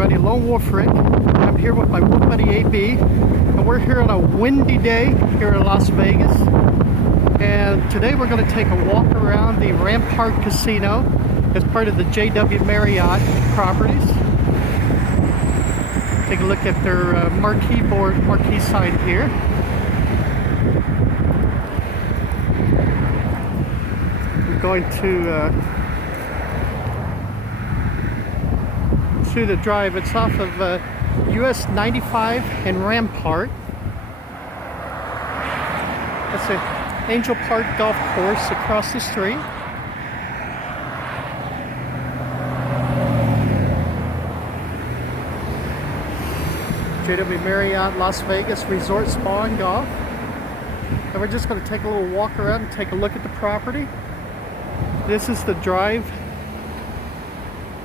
everybody, Lone Wolf Rick. I'm here with my Wolf buddy AB, and we're here on a windy day here in Las Vegas. And today we're going to take a walk around the Rampart Casino as part of the JW Marriott properties. Take a look at their marquee sign here. We're going to shoot the drive. It's off of US 95 and Rampart. That's the Angel Park Golf Course across the street. JW Marriott Las Vegas Resort Spa and Golf. And we're just going to take a little walk around and take a look at the property. This is the drive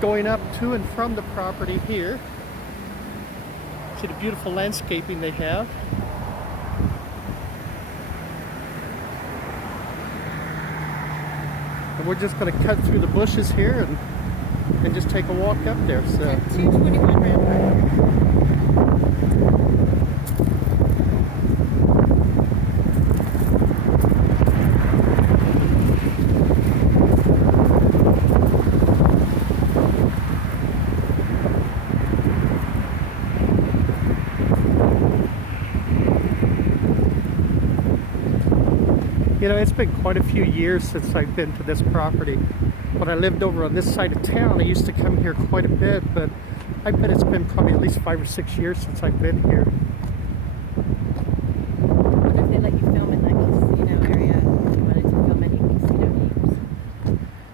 going up to and from the property here. See the beautiful landscaping they have. And we're just going to cut through the bushes here and just take a walk up there. So 221 Rampart. You know, it's been quite a few years since I've been to this property. When I lived over on this side of town, I used to come here quite a bit, but I bet it's been probably at least 5 or 6 years since I've been here. What if they let you film in that casino area? If you wanted to film any casino games?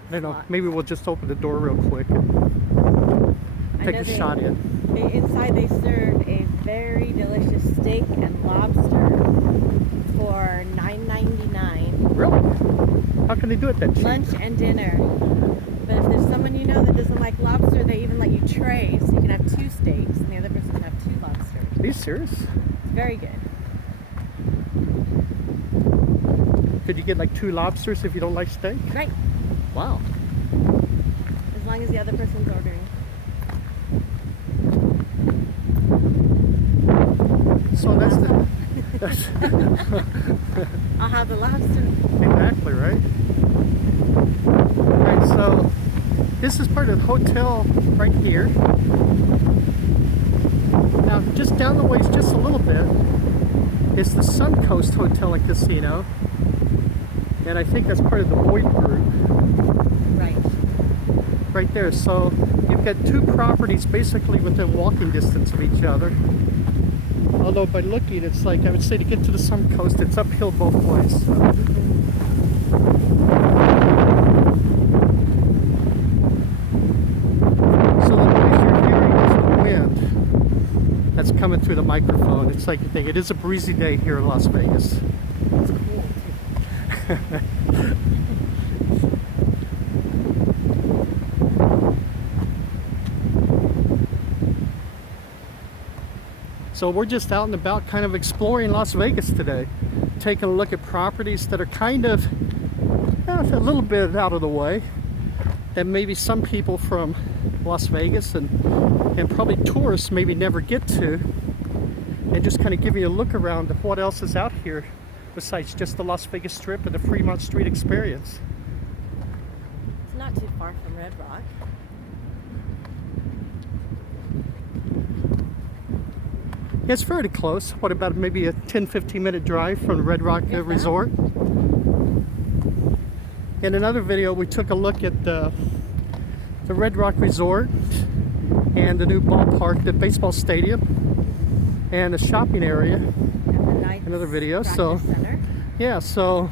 I don't know, maybe we'll just open the door real quick and take a shot in. Inside they serve a very delicious steak and lobster for $9.99. Really? How can they do it that cheap? Lunch and dinner. But if there's someone you know that doesn't like lobster, they even let you trade, so you can have 2 steaks and the other person can have 2 lobsters. Are you serious? It's very good. Could you get like 2 lobsters if you don't like steak? Right. Wow. As long as the other person's ordering. So that's the... I'll have the lobster. Exactly, right? Alright, so this is part of the hotel right here. Now, just down the ways just a little bit is the Suncoast Hotel and Casino. And I think that's part of the Boyd Group. Right. Right there. So you've got 2 properties basically within walking distance of each other. Although by looking, it's like, I would say to get to the Suncoast, it's uphill both ways. So the noise you're hearing is the wind that's coming through the microphone. It's like you think, it is a breezy day here in Las Vegas. It's cool. So we're just out and about kind of exploring Las Vegas today, taking a look at properties that are kind of a little bit out of the way, that maybe some people from Las Vegas and probably tourists maybe never get to, and just kind of giving you a look around at what else is out here besides just the Las Vegas Strip and the Fremont Street experience. It's not too far from Red Rock. Yeah, it's fairly close. What about maybe a 10-15 minute drive from the Red Rock Resort? In another video, we took a look at the Red Rock Resort and the new ballpark, the baseball stadium, and the shopping area. Another video. So, center. Yeah, so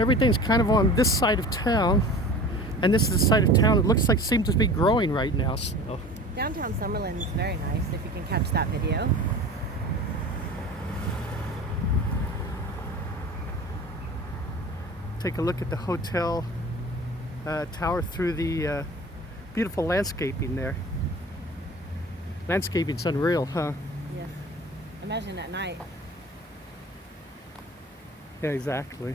everything's kind of on this side of town, and this is the side of town it looks like seems to be growing right now. So. Downtown Summerlin is very nice if you can catch that video. Take a look at the hotel tower through the beautiful landscaping there. Landscaping's unreal, huh? Yes. Imagine at night. Yeah, exactly.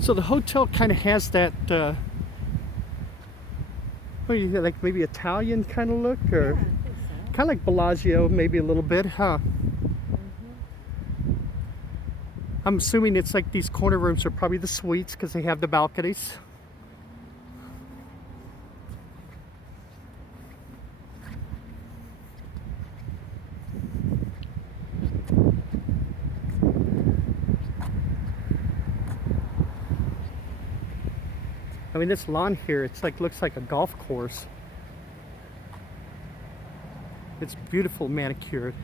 So the hotel kind of has that, what do you think, like maybe Italian kind of look, Yeah, or I think so. kind of like Bellagio, maybe a little bit, huh? I'm assuming it's like these corner rooms are probably the suites because they have the balconies. I mean, this lawn here, it's like, looks like a golf course. It's beautiful manicured.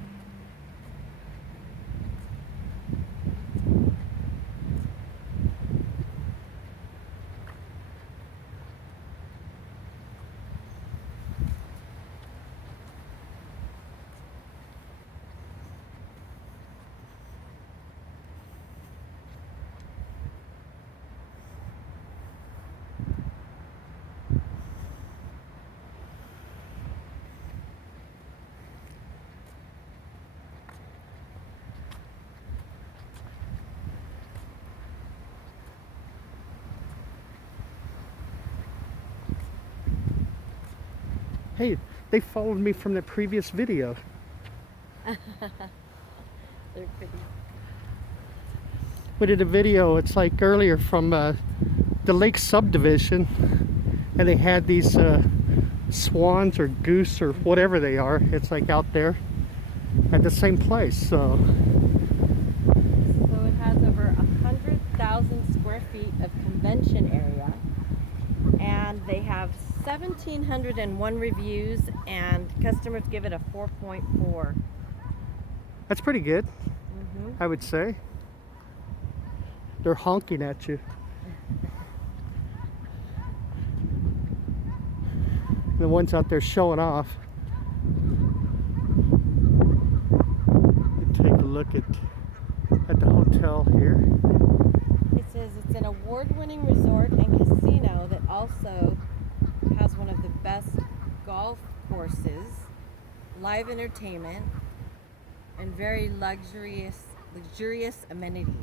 Hey, they followed me from the previous video. They're pretty. We did a video, it's like earlier from the lake subdivision, and they had these swans or goose or whatever they are. It's like out there at the same place. So So it has over 100,000 square feet of convention area, and they have 1,701 reviews, and customers give it a 4.4. that's pretty good, Mm-hmm. I would say. They're honking at you. The ones out there showing off. You take a look at the hotel here. It says it's an award-winning resort and casino that also has one of the best golf courses, live entertainment, and very luxurious amenities.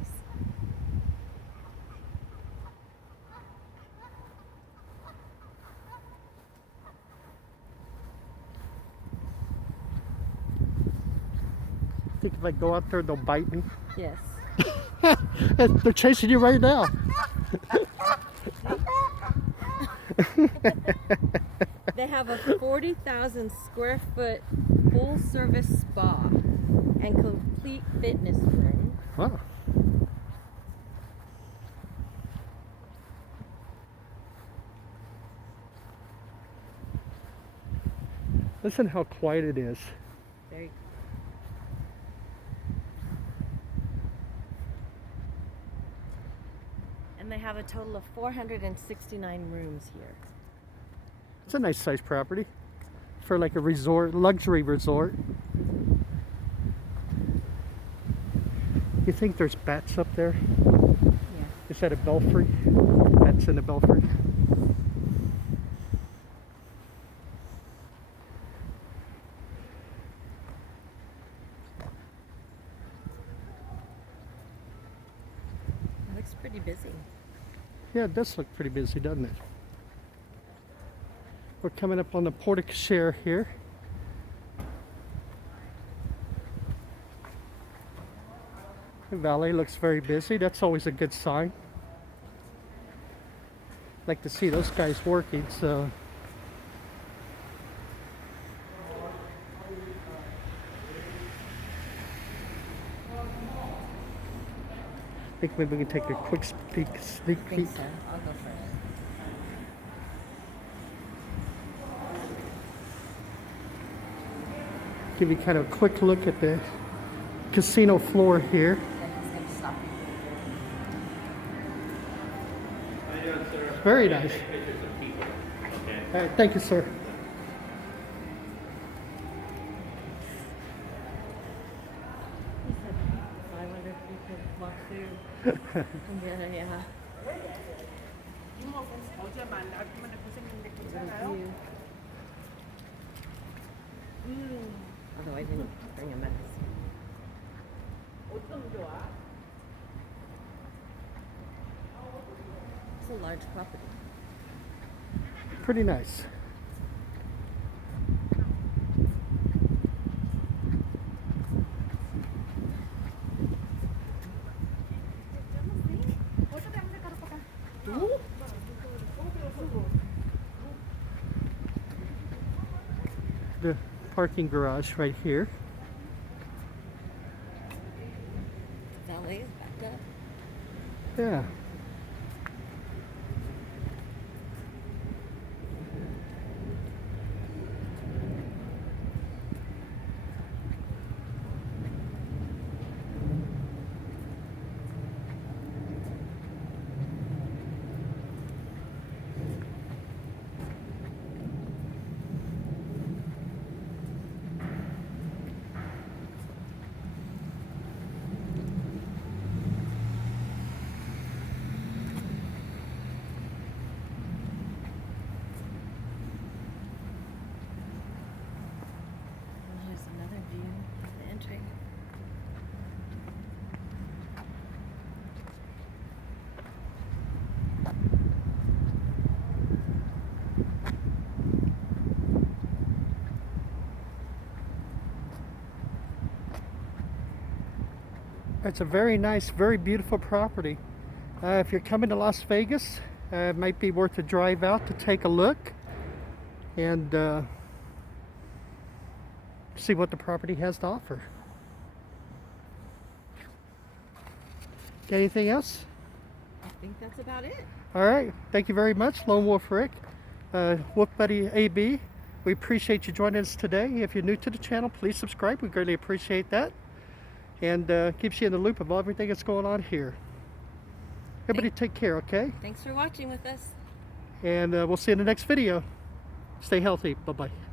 I think if I go out there, they'll bite me. Yes. They're chasing you right now. They have a 40,000 square foot full service spa and complete fitness room. Wow. Listen how quiet it is. Very cool. And they have a total of 469 rooms here. It's a nice sized property for like a resort, luxury resort. You think there's bats up there? Yeah. Is that a belfry? Bats in the belfry. It looks pretty busy. Yeah, it does look pretty busy, doesn't it? We're coming up on the porte cochere here. The valet looks very busy. That's always a good sign. Like to see those guys working, so. I think maybe we can take a quick sneak I peek. think so. I'll go for it. Give you kind of a quick look at the casino floor here. Very nice. All right, thank you, sir. I wonder if we could walk through. Yeah. View. Although I didn't bring a mask. a large property. Pretty nice. The parking garage right here. Valet is backed up. Yeah. And here's another view of the entry. It's a very nice, very beautiful property. If you're coming to Las Vegas, it might be worth a drive out to take a look and see what the property has to offer. Got anything else? I think that's about it. All right. Thank you very much, Lone Wolf Rick, Wolf Buddy AB. We appreciate you joining us today. If you're new to the channel, please subscribe. We greatly appreciate that. And keeps you in the loop of everything that's going on here. Everybody take care, okay? Thanks for watching with us. And we'll see you in the next video. Stay healthy. Bye-bye.